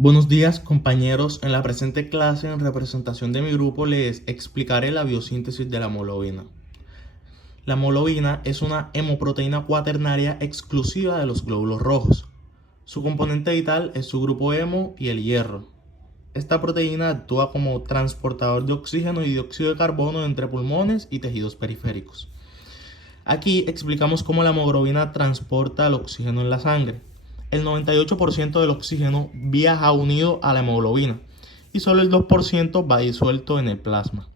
Buenos días, compañeros. En la presente clase, en representación de mi grupo, les explicaré la biosíntesis de la hemoglobina. La hemoglobina es una hemoproteína cuaternaria exclusiva de los glóbulos rojos. Su componente vital es su grupo hemo y el hierro. Esta proteína actúa como transportador de oxígeno y dióxido de carbono entre pulmones y tejidos periféricos. Aquí explicamos cómo la hemoglobina transporta el oxígeno en la sangre. El 98% del oxígeno viaja unido a la hemoglobina y solo el 2% va disuelto en el plasma.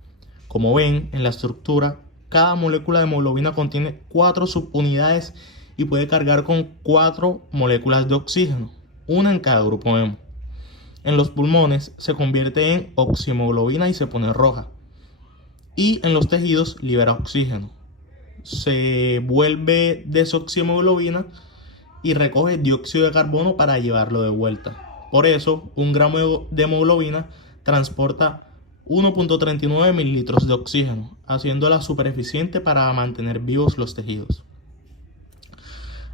Como ven en la estructura, cada molécula de hemoglobina contiene 4 subunidades y puede cargar con 4 moléculas de oxígeno, una en cada grupo hemo. En los pulmones se convierte en oxihemoglobina y se pone roja. Y en los tejidos libera oxígeno. Se vuelve desoxihemoglobina y recoge dióxido de carbono para llevarlo de vuelta. Por eso, un gramo de hemoglobina transporta 1.39 mililitros de oxígeno, haciéndola súper eficiente para mantener vivos los tejidos.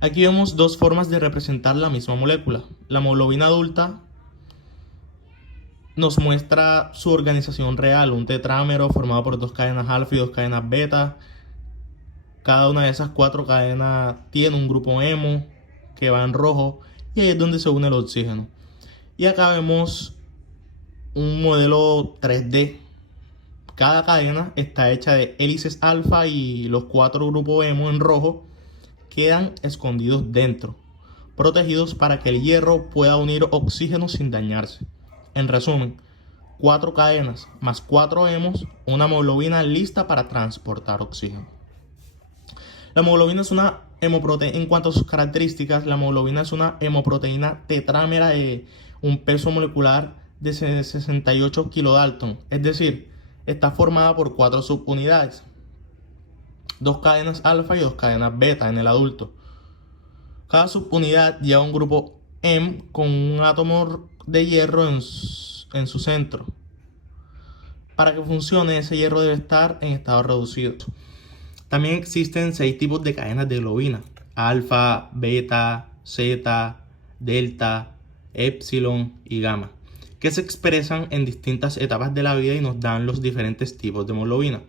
Aquí vemos dos formas de representar la misma molécula. La hemoglobina adulta nos muestra su organización real, un tetrámero formado por 2 cadenas alfa y 2 cadenas beta. Cada una de esas 4 cadenas tiene un grupo hemo que va en rojo y ahí es donde se une el oxígeno. Y acá vemos un modelo 3D. Cada cadena está hecha de hélices alfa y los 4 grupos hemo en rojo quedan escondidos dentro, protegidos para que el hierro pueda unir oxígeno sin dañarse. En resumen, 4 cadenas más 4 hemos, una hemoglobina lista para transportar oxígeno. La hemoglobina es una hemoproteína. En cuanto a sus características, la hemoglobina es una hemoproteína tetrámera de un peso molecular de 68 kilodalton, es decir, está formada por 4 subunidades, 2 cadenas alfa y 2 cadenas beta en el adulto. Cada subunidad lleva un grupo heme con un átomo de hierro en su centro. Para que funcione, ese hierro debe estar en estado reducido. También existen 6 tipos de cadenas de globina: alfa, beta, zeta, delta, epsilon y gamma, que se expresan en distintas etapas de la vida y nos dan los diferentes tipos de hemoglobina.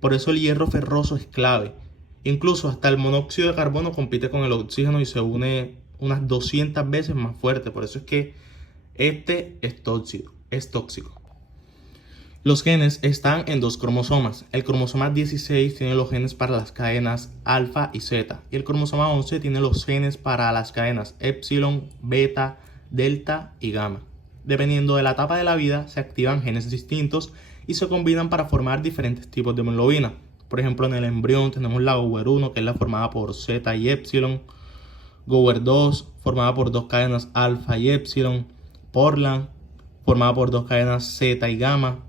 Por eso el hierro ferroso es clave. Incluso hasta el monóxido de carbono compite con el oxígeno y se une unas 200 veces más fuerte. Por eso es que este es tóxico. Los genes están en 2 cromosomas. El cromosoma 16 tiene los genes para las cadenas alfa y zeta. Y el cromosoma 11 tiene los genes para las cadenas epsilon, beta, delta y gamma. Dependiendo de la etapa de la vida, se activan genes distintos y se combinan para formar diferentes tipos de hemoglobina. Por ejemplo, en el embrión tenemos la GOWER1, que es la formada por zeta y epsilon. GOWER2, formada por 2 cadenas alfa y epsilon. PORTLAN, formada por 2 cadenas zeta y gamma.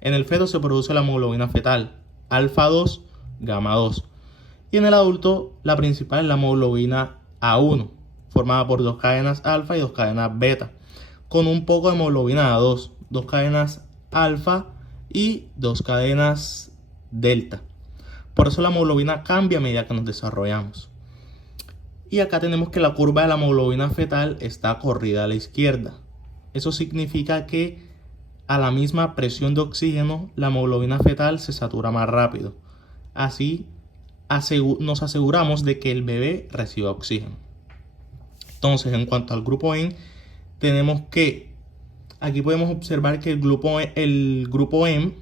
En el feto se produce la hemoglobina fetal, alfa 2, gamma 2. Y en el adulto, la principal es la hemoglobina A1, formada por 2 cadenas alfa y 2 cadenas beta, con un poco de hemoglobina A2, 2 cadenas alfa y 2 cadenas delta. Por eso la hemoglobina cambia a medida que nos desarrollamos. Y acá tenemos que la curva de la hemoglobina fetal está corrida a la izquierda. Eso significa que a la misma presión de oxígeno, la hemoglobina fetal se satura más rápido. Así nos aseguramos de que el bebé reciba oxígeno. Entonces, en cuanto al grupo N, tenemos que aquí podemos observar que el grupo M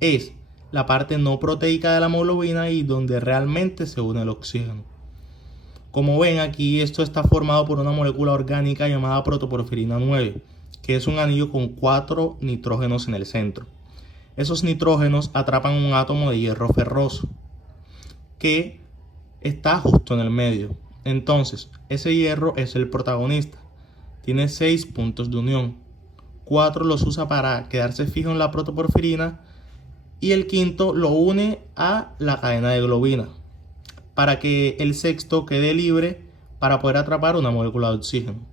es la parte no proteica de la hemoglobina y donde realmente se une el oxígeno. Como ven, aquí esto está formado por una molécula orgánica llamada protoporfirina 9, que es un anillo con 4 nitrógenos en el centro. Esos nitrógenos atrapan un átomo de hierro ferroso que está justo en el medio. Entonces, ese hierro es el protagonista. Tiene 6 puntos de unión. 4 los usa para quedarse fijo en la protoporfirina y el quinto lo une a la cadena de globina para que el sexto quede libre para poder atrapar una molécula de oxígeno.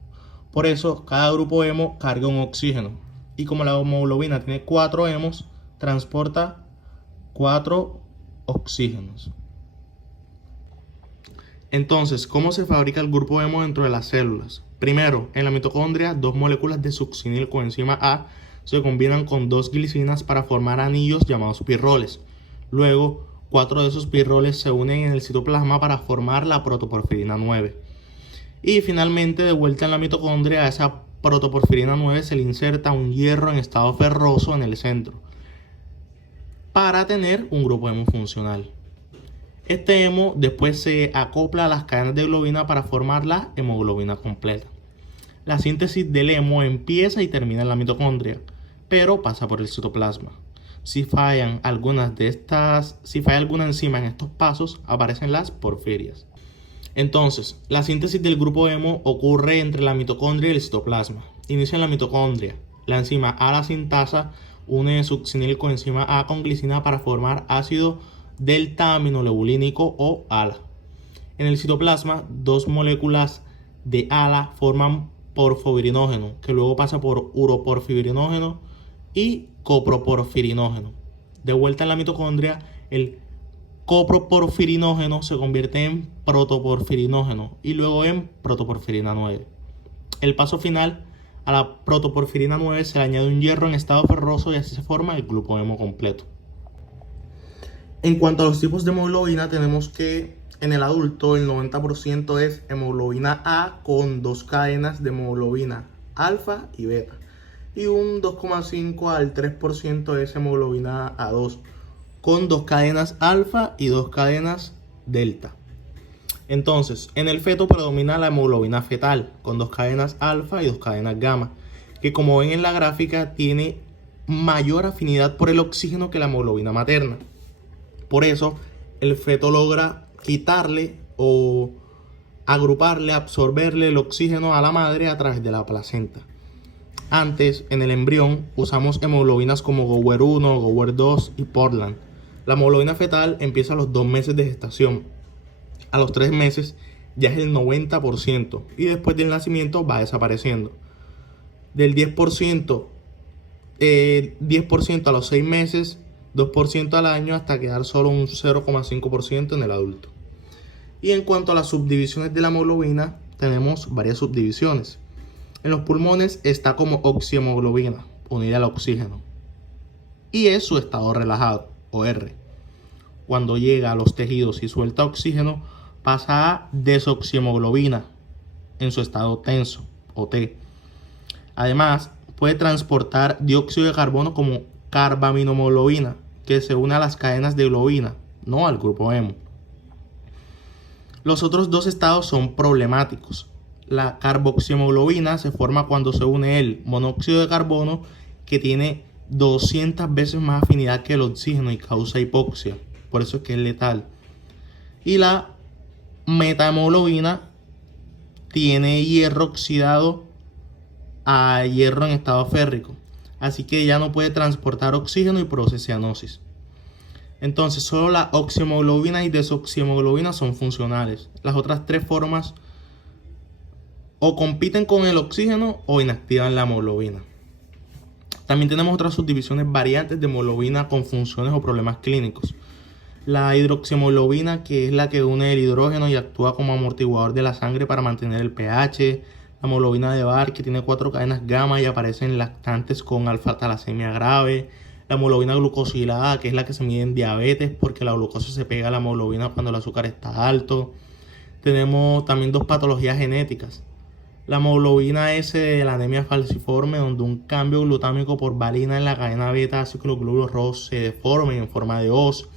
Por eso, cada grupo hemo carga un oxígeno. Y como la hemoglobina tiene 4 hemos, transporta 4 oxígenos. Entonces, ¿cómo se fabrica el grupo hemo dentro de las células? Primero, en la mitocondria, 2 moléculas de succinilcoenzima A se combinan con 2 glicinas para formar anillos llamados pirroles. Luego, 4 de esos pirroles se unen en el citoplasma para formar la protoporfirina 9. Y finalmente, de vuelta en la mitocondria, a esa protoporfirina 9 se le inserta un hierro en estado ferroso en el centro para tener un grupo hemo funcional. Este hemo después se acopla a las cadenas de globina para formar la hemoglobina completa. La síntesis del hemo empieza y termina en la mitocondria, pero pasa por el citoplasma. Si falla alguna enzima en estos pasos, aparecen las porfirias. Entonces, la síntesis del grupo hemo ocurre entre la mitocondria y el citoplasma. Inicia en la mitocondria. La enzima ALA sintasa une succinilcoenzima A con glicina para formar ácido delta-aminolebulínico o ALA. En el citoplasma, 2 moléculas de ALA forman porfovirinógeno, que luego pasa por uroporfirinógeno y coproporfirinógeno. De vuelta en la mitocondria, el coproporfirinógeno se convierte en protoporfirinógeno y luego en protoporfirina 9. El paso final, a la protoporfirina 9 se le añade un hierro en estado ferroso y así se forma el grupo hemo completo. En cuanto a los tipos de hemoglobina, tenemos que en el adulto el 90% es hemoglobina A con 2 cadenas de hemoglobina alfa y beta. Y un 2,5 al 3% es hemoglobina A2 con 2 cadenas alfa y 2 cadenas delta. Entonces, en el feto predomina la hemoglobina fetal con 2 cadenas alfa y 2 cadenas gamma, que como ven en la gráfica tiene mayor afinidad por el oxígeno que la hemoglobina materna. Por eso, el feto logra quitarle o agruparle, absorberle el oxígeno a la madre a través de la placenta. Antes, en el embrión, usamos hemoglobinas como Gower 1, Gower 2 y Portland. La hemoglobina fetal empieza a los 2 meses de gestación. A los 3 meses ya es el 90% y después del nacimiento va desapareciendo. Del 10% a los 6 meses, 2% al año hasta quedar solo un 0,5% en el adulto. Y en cuanto a las subdivisiones de la hemoglobina, tenemos varias subdivisiones. En los pulmones está como oxihemoglobina, unida al oxígeno, y es su estado relajado, o R. Cuando llega a los tejidos y suelta oxígeno, pasa a desoxihemoglobina, en su estado tenso, o T. Además, puede transportar dióxido de carbono como carbaminohemoglobina, que se une a las cadenas de globina, no al grupo hemo. Los otros 2 estados son problemáticos. La carboxihemoglobina se forma cuando se une el monóxido de carbono, que tiene 200 veces más afinidad que el oxígeno y causa hipoxia, por eso es que es letal. Y la metahemoglobina tiene hierro oxidado a hierro en estado férrico, así que ya no puede transportar oxígeno y produce cianosis. Entonces, solo la oxihemoglobina y desoxihemoglobina son funcionales. Las otras 3 formas o compiten con el oxígeno o inactivan la hemoglobina. También tenemos otras subdivisiones variantes de hemoglobina con funciones o problemas clínicos. La hidroxihemoglobina, que es la que une el hidrógeno y actúa como amortiguador de la sangre para mantener el pH. La hemoglobina de Barr, que tiene 4 cadenas gamma y aparece en lactantes con alfa-talasemia grave. La hemoglobina glucosilada, que es la que se mide en diabetes porque la glucosa se pega a la hemoglobina cuando el azúcar está alto. Tenemos también 2 patologías genéticas. La hemoglobina S de la anemia falciforme, donde un cambio glutámico por valina en la cadena beta hace que los glóbulos rojos se deformen en forma de hoz.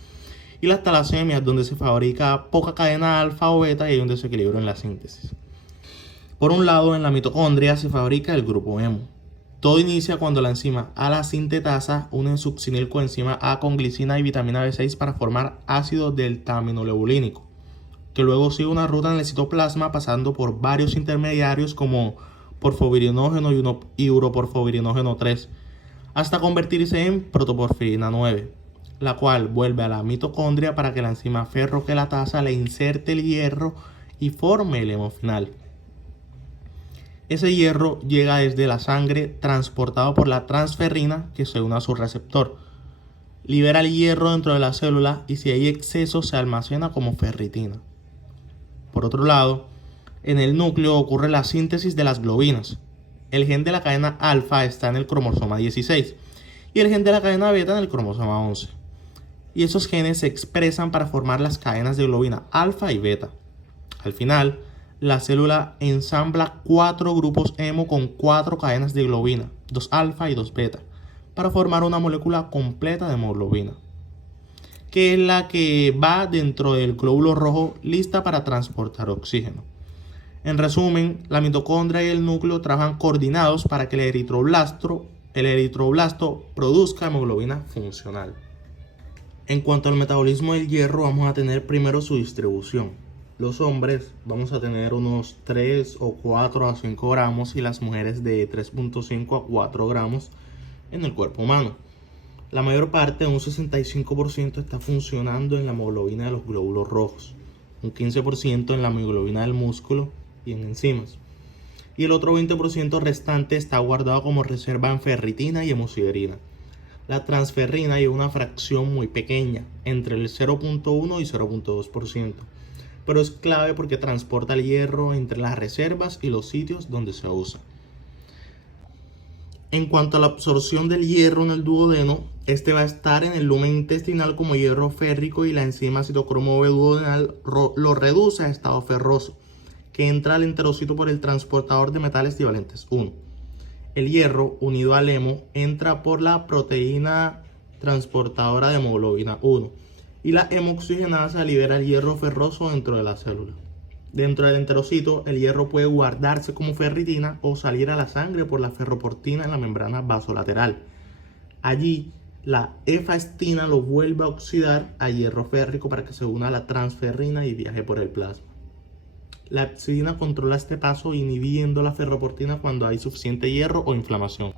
Y las talasemias, donde se fabrica poca cadena alfa o beta y hay un desequilibrio en la síntesis. Por un lado, en la mitocondria se fabrica el grupo hemo. Todo inicia cuando la enzima ALA sintetasa une succinilcoenzima A con glicina y vitamina B6 para formar ácido delta-aminolebulínico, que luego sigue una ruta en el citoplasma pasando por varios intermediarios como porfovirinógeno y uroporfovirinógeno 3, hasta convertirse en protoporfirina 9, la cual vuelve a la mitocondria para que la enzima ferroquelatasa le inserte el hierro y forme el hemo final. Ese hierro llega desde la sangre transportado por la transferrina que se une a su receptor. Libera el hierro dentro de la célula y si hay exceso se almacena como ferritina. Por otro lado, en el núcleo ocurre la síntesis de las globinas. El gen de la cadena alfa está en el cromosoma 16 y el gen de la cadena beta en el cromosoma 11. Y esos genes se expresan para formar las cadenas de globina alfa y beta. Al final, la célula ensambla 4 grupos hemo con 4 cadenas de globina, 2 alfa y 2 beta, para formar una molécula completa de hemoglobina, que es la que va dentro del glóbulo rojo lista para transportar oxígeno. En resumen, la mitocondria y el núcleo trabajan coordinados para que el eritroblasto produzca hemoglobina funcional. En cuanto al metabolismo del hierro, vamos a tener primero su distribución. Los hombres vamos a tener unos 3 o 4 a 5 gramos y las mujeres de 3.5 a 4 gramos en el cuerpo humano. La mayor parte, un 65%, está funcionando en la hemoglobina de los glóbulos rojos, un 15% en la hemoglobina del músculo y en enzimas. Y el otro 20% restante está guardado como reserva en ferritina y hemosiderina. La transferrina lleva una fracción muy pequeña, entre el 0.1 y 0.2%, pero es clave porque transporta el hierro entre las reservas y los sitios donde se usa. En cuanto a la absorción del hierro en el duodeno, este va a estar en el lumen intestinal como hierro férrico y la enzima citocromo B duodenal lo reduce a estado ferroso, que entra al enterocito por el transportador de metales divalentes 1. El hierro, unido al hemo, entra por la proteína transportadora de hemoglobina 1 y la hemoxigenasa libera el hierro ferroso dentro de la célula. Dentro del enterocito, el hierro puede guardarse como ferritina o salir a la sangre por la ferroportina en la membrana vasolateral. Allí, la efastina lo vuelve a oxidar a hierro férrico para que se una a la transferrina y viaje por el plasma. La hepcidina controla este paso inhibiendo la ferroportina cuando hay suficiente hierro o inflamación.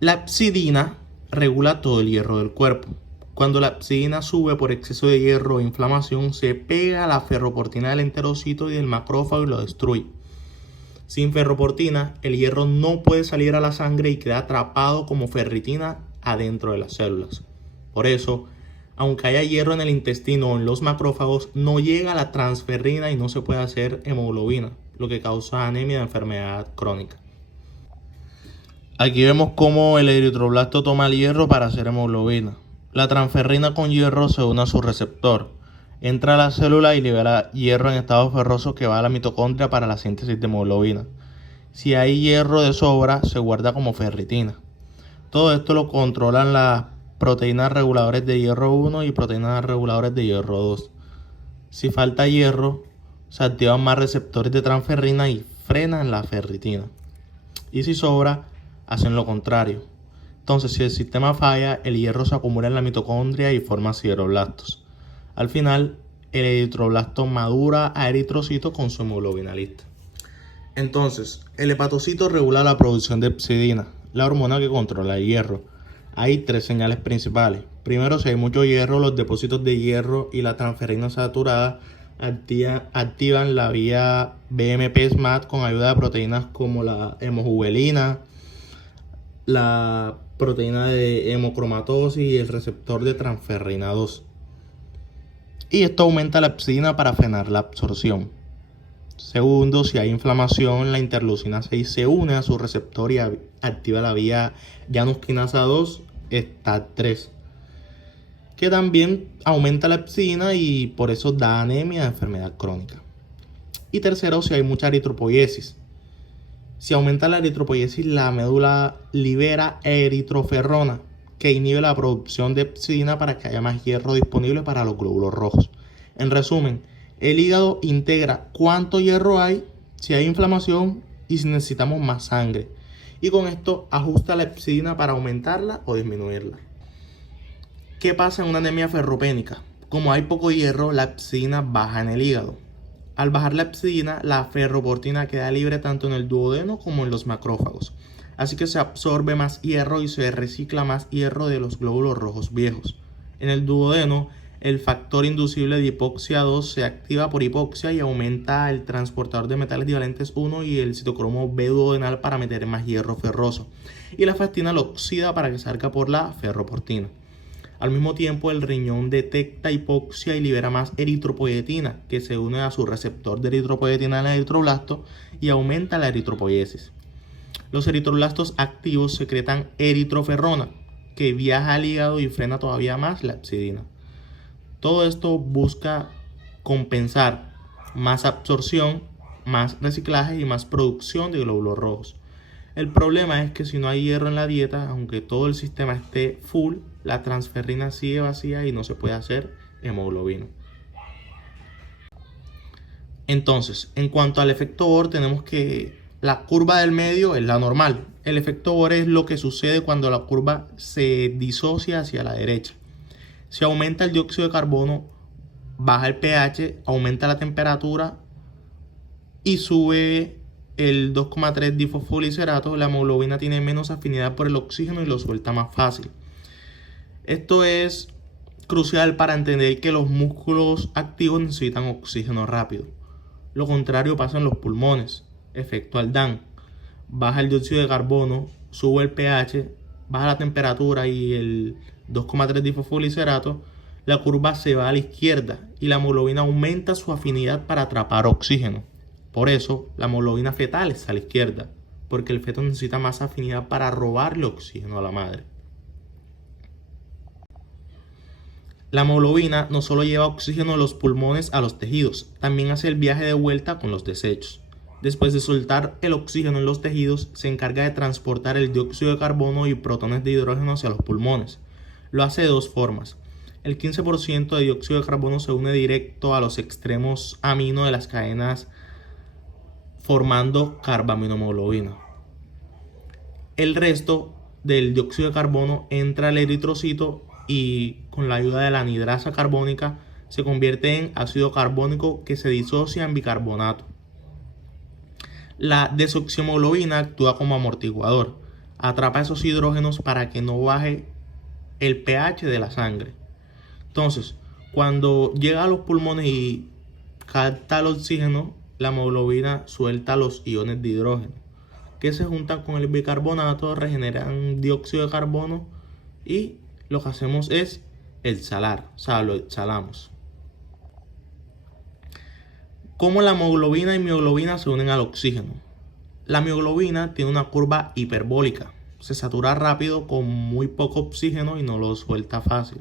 La hepcidina regula todo el hierro del cuerpo. Cuando la hepcidina sube por exceso de hierro o inflamación, se pega a la ferroportina del enterocito y del macrófago y lo destruye. Sin ferroportina, el hierro no puede salir a la sangre y queda atrapado como ferritina adentro de las células. Por eso, aunque haya hierro en el intestino o en los macrófagos, no llega a la transferrina y no se puede hacer hemoglobina, lo que causa anemia de enfermedad crónica. Aquí vemos cómo el eritroblasto toma el hierro para hacer hemoglobina. La transferrina con hierro se une a su receptor, entra a la célula y libera hierro en estado ferroso que va a la mitocondria para la síntesis de hemoglobina. Si hay hierro de sobra, se guarda como ferritina. Todo esto lo controlan las proteínas reguladores de hierro 1 y proteínas reguladores de hierro 2. Si falta hierro, se activan más receptores de transferrina y frenan la ferritina. Y si sobra, hacen lo contrario. Entonces, si el sistema falla, el hierro se acumula en la mitocondria y forma sideroblastos. Al final, el eritroblasto madura a eritrocito con su hemoglobina lista. Entonces, el hepatocito regula la producción de hepcidina, la hormona que controla el hierro. Hay 3 señales principales. Primero, si hay mucho hierro, los depósitos de hierro y la transferrina saturada activan la vía BMP-SMAD con ayuda de proteínas como la hemojuvelina, la proteína de hemocromatosis y el receptor de transferrina 2. Y esto aumenta la hepcidina para frenar la absorción. Segundo, si hay inflamación, la interleucina 6 se une a su receptor y activa la vía Janus-quinasa 2, STAT3, que también aumenta la hepcidina y por eso da anemia de enfermedad crónica. Y tercero, si hay mucha eritropoiesis. Si aumenta la eritropoiesis, la médula libera eritroferrona, que inhibe la producción de hepcidina para que haya más hierro disponible para los glóbulos rojos. En resumen, el hígado integra cuánto hierro hay, si hay inflamación y si necesitamos más sangre. Y con esto ajusta la hepcidina para aumentarla o disminuirla. ¿Qué pasa en una anemia ferropénica? Como hay poco hierro, la hepcidina baja en el hígado. Al bajar la hepcidina, la ferroportina queda libre tanto en el duodeno como en los macrófagos. Así que se absorbe más hierro y se recicla más hierro de los glóbulos rojos viejos. En el duodeno, el factor inducible de hipoxia 2 se activa por hipoxia y aumenta el transportador de metales divalentes 1 y el citocromo B duodenal para meter más hierro ferroso. Y la fastina lo oxida para que salga por la ferroportina. Al mismo tiempo, el riñón detecta hipoxia y libera más eritropoyetina, que se une a su receptor de eritropoyetina en el eritroblasto y aumenta la eritropoiesis. Los eritroblastos activos secretan eritroferrona, que viaja al hígado y frena todavía más la hepcidina. Todo esto busca compensar más absorción, más reciclaje y más producción de glóbulos rojos. El problema es que si no hay hierro en la dieta, aunque todo el sistema esté full, la transferrina sigue vacía y no se puede hacer hemoglobina. Entonces, en cuanto al efecto Bohr, tenemos que la curva del medio es la normal. El efecto Bohr es lo que sucede cuando la curva se disocia hacia la derecha. Si aumenta el dióxido de carbono, baja el pH, aumenta la temperatura y sube el 2,3 difosfoliserato, la hemoglobina tiene menos afinidad por el oxígeno y lo suelta más fácil. Esto es crucial para entender que los músculos activos necesitan oxígeno rápido. Lo contrario pasa en los pulmones. Efecto Aldán. Baja el dióxido de carbono, sube el pH, baja la temperatura y el 2,3 difosfoliserato, la curva se va a la izquierda y la hemoglobina aumenta su afinidad para atrapar oxígeno. Por eso, la hemoglobina fetal está a la izquierda, porque el feto necesita más afinidad para robarle oxígeno a la madre. La hemoglobina no solo lleva oxígeno de los pulmones a los tejidos, también hace el viaje de vuelta con los desechos. Después de soltar el oxígeno en los tejidos, se encarga de transportar el dióxido de carbono y protones de hidrógeno hacia los pulmones. Lo hace de dos formas. El 15% de dióxido de carbono se une directo a los extremos amino de las cadenas formando carbaminohemoglobina. El resto del dióxido de carbono entra al eritrocito y con la ayuda de la anhidrasa carbónica se convierte en ácido carbónico que se disocia en bicarbonato. La desoxihemoglobina actúa como amortiguador, atrapa esos hidrógenos para que no baje el pH de la sangre. Entonces, cuando llega a los pulmones y capta el oxígeno, la hemoglobina suelta los iones de hidrógeno, que se juntan con el bicarbonato, regeneran dióxido de carbono y lo que hacemos es exhalar, o sea, lo exhalamos. ¿Cómo la hemoglobina y mioglobina se unen al oxígeno? La mioglobina tiene una curva hiperbólica, se satura rápido con muy poco oxígeno y no lo suelta fácil.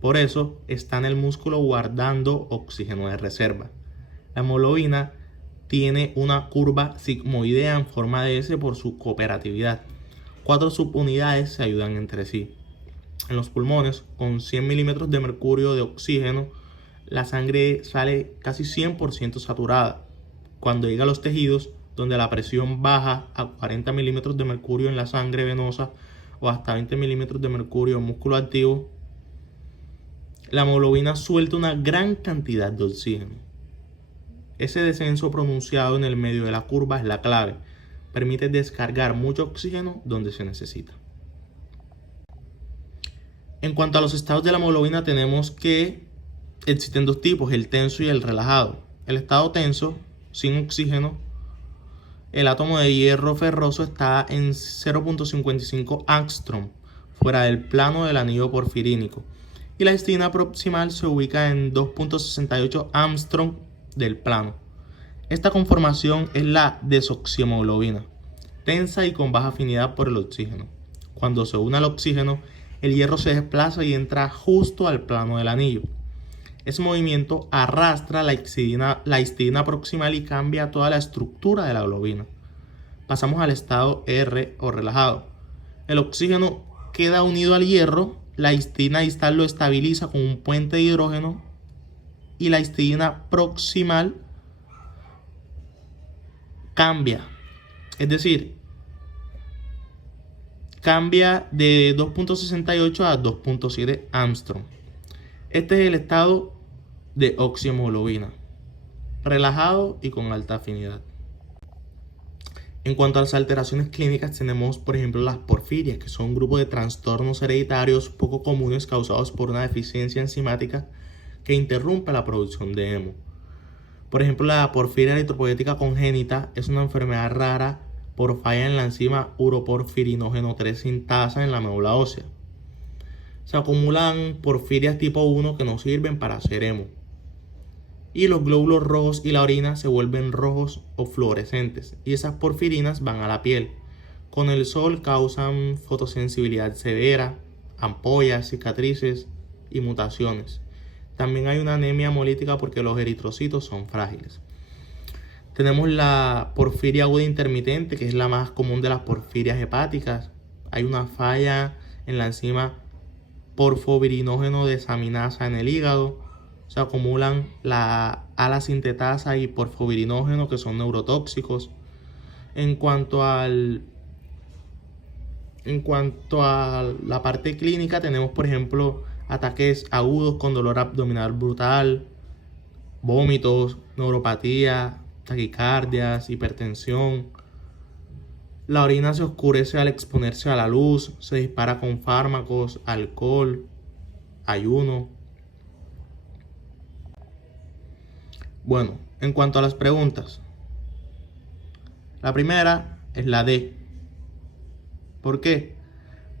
Por eso está en el músculo guardando oxígeno de reserva. La hemoglobina tiene una curva sigmoidea en forma de S por su cooperatividad. 4 subunidades se ayudan entre sí. En los pulmones, con 100 milímetros de mercurio de oxígeno, la sangre sale casi 100% saturada. Cuando llega a los tejidos, donde la presión baja a 40 milímetros de mercurio en la sangre venosa o hasta 20 milímetros de mercurio en músculo activo, la hemoglobina suelta una gran cantidad de oxígeno. Ese descenso pronunciado en el medio de la curva es la clave. Permite descargar mucho oxígeno donde se necesita. En cuanto a los estados de la hemoglobina, tenemos que existen dos tipos, el tenso y el relajado. El estado tenso, sin oxígeno, el átomo de hierro ferroso está en 0.55 angstrom, fuera del plano del anillo porfirínico, y la histidina proximal se ubica en 2.68 angstrom del plano. Esta conformación es la desoxihemoglobina, tensa y con baja afinidad por el oxígeno. Cuando se une al oxígeno, el hierro se desplaza y entra justo al plano del anillo. Ese movimiento arrastra la histidina proximal y cambia toda la estructura de la globina. Pasamos al estado R o relajado. El oxígeno queda unido al hierro, la histidina distal lo estabiliza con un puente de hidrógeno y la histidina proximal cambia. Es decir, cambia de 2.68 a 2.7 angstrom. Este es el estado de oxihemoglobina, relajado y con alta afinidad. En cuanto a las alteraciones clínicas, tenemos por ejemplo las porfirias, que son un grupo de trastornos hereditarios poco comunes causados por una deficiencia enzimática que interrumpe la producción de hemo. Por ejemplo, la porfiria eritropoyética congénita es una enfermedad rara por falla en la enzima uroporfirinógeno 3 sintasa en la médula ósea. Se acumulan porfirias tipo 1 que no sirven para hacer hemo. Y los glóbulos rojos y la orina se vuelven rojos o fluorescentes. Y esas porfirinas van a la piel. Con el sol causan fotosensibilidad severa, ampollas, cicatrices y mutaciones. También hay una anemia hemolítica porque los eritrocitos son frágiles. Tenemos la porfiria aguda intermitente, que es la más común de las porfirias hepáticas. Hay una falla en la enzima porfovirinógeno desaminasa en el hígado. Se acumulan la ala-sintetasa y porfovirinógeno, que son neurotóxicos. En cuanto a la parte clínica, tenemos, por ejemplo, ataques agudos con dolor abdominal brutal, vómitos, neuropatía, taquicardias, hipertensión. La orina se oscurece al exponerse a la luz, se dispara con fármacos, alcohol, ayuno. Bueno, en cuanto a las preguntas, la primera es la D. ¿Por qué?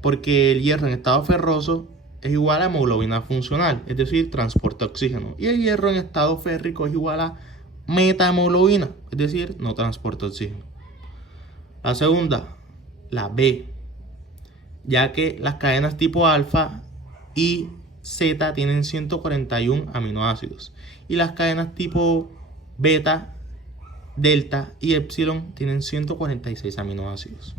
Porque el hierro en estado ferroso es igual a hemoglobina funcional, es decir, transporta oxígeno. Y el hierro en estado férrico es igual a metahemoglobina, es decir, no transporta oxígeno. La segunda, la B, ya que las cadenas tipo alfa y Z tienen 141 aminoácidos y las cadenas tipo beta, delta y epsilon tienen 146 aminoácidos.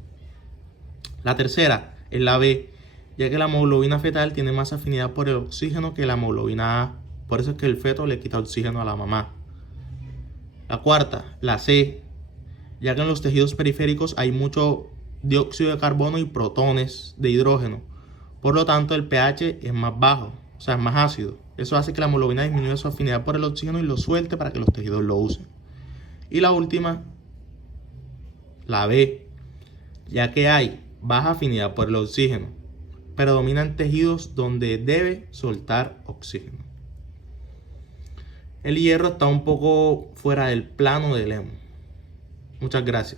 La tercera es la B, ya que la hemoglobina fetal tiene más afinidad por el oxígeno que la hemoglobina A, por eso es que el feto le quita oxígeno a la mamá. La cuarta, la C, ya que en los tejidos periféricos hay mucho dióxido de carbono y protones de hidrógeno, por lo tanto el pH es más bajo, o sea, es más ácido. Eso hace que la hemoglobina disminuya su afinidad por el oxígeno y lo suelte para que los tejidos lo usen. Y la última, la B, ya que hay baja afinidad por el oxígeno, predominan tejidos donde debe soltar oxígeno. El hierro está un poco fuera del plano del hemo. Muchas gracias.